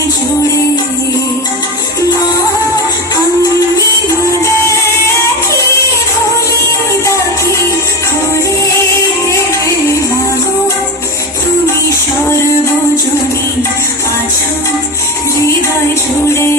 হৃদয় জুড়ে মা আমি তুমি সর্বজনী আছো হৃদয় জুড়ে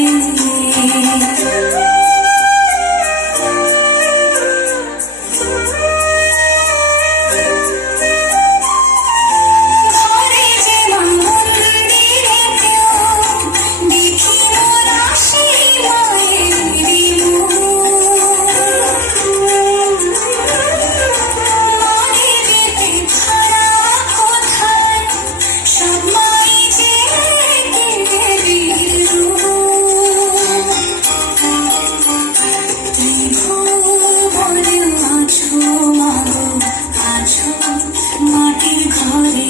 মাটির ঘরে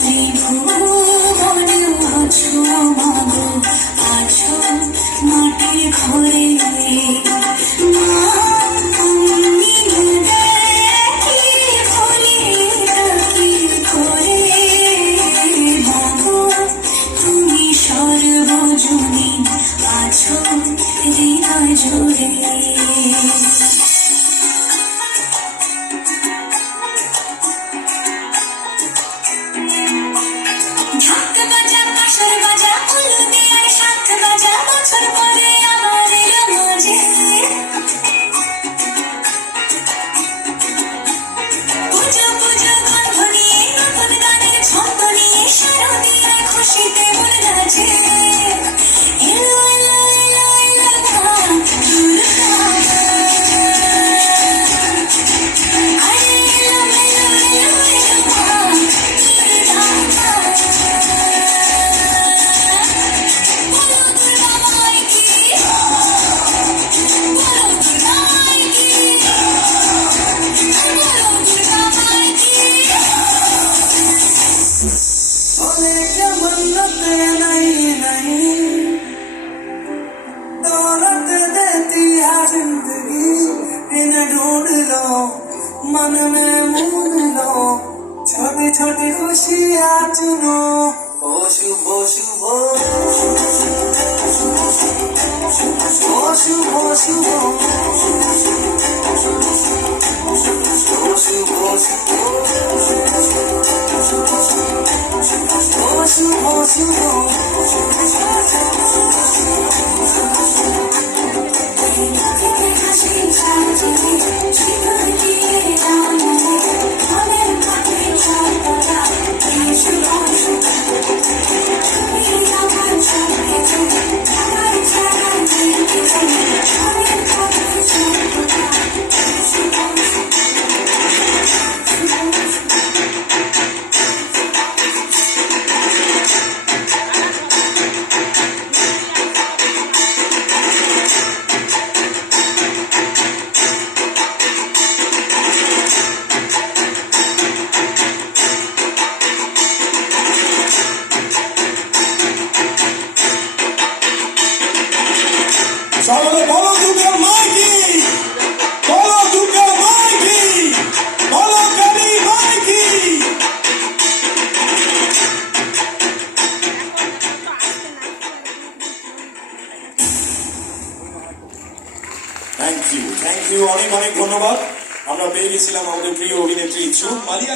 ত্রিভুবনে আছো মাগো আছো মাটির ঘরে মা আমি করে মাগো তুমি সর্বজনী আছো হৃদয় জুড়ে খুশিতে মন নাচে मन में मूल लो छोटी छोटी खुशियाँ चुनो ओ शुभ शुभ ओ शुभ शुभ ओ शुभ शुभ ओ शुभ বলো দুর্গা মাইকি, বলো দুর্গা মাইকি, বলো কালী মাইকি। থ্যাংক ইউ, অনেক অনেক ধন্যবাদ। আমরা পেয়ে গেছিলাম আমাদের প্রিয় অভিনেত্রী ঝুম মালিয়া।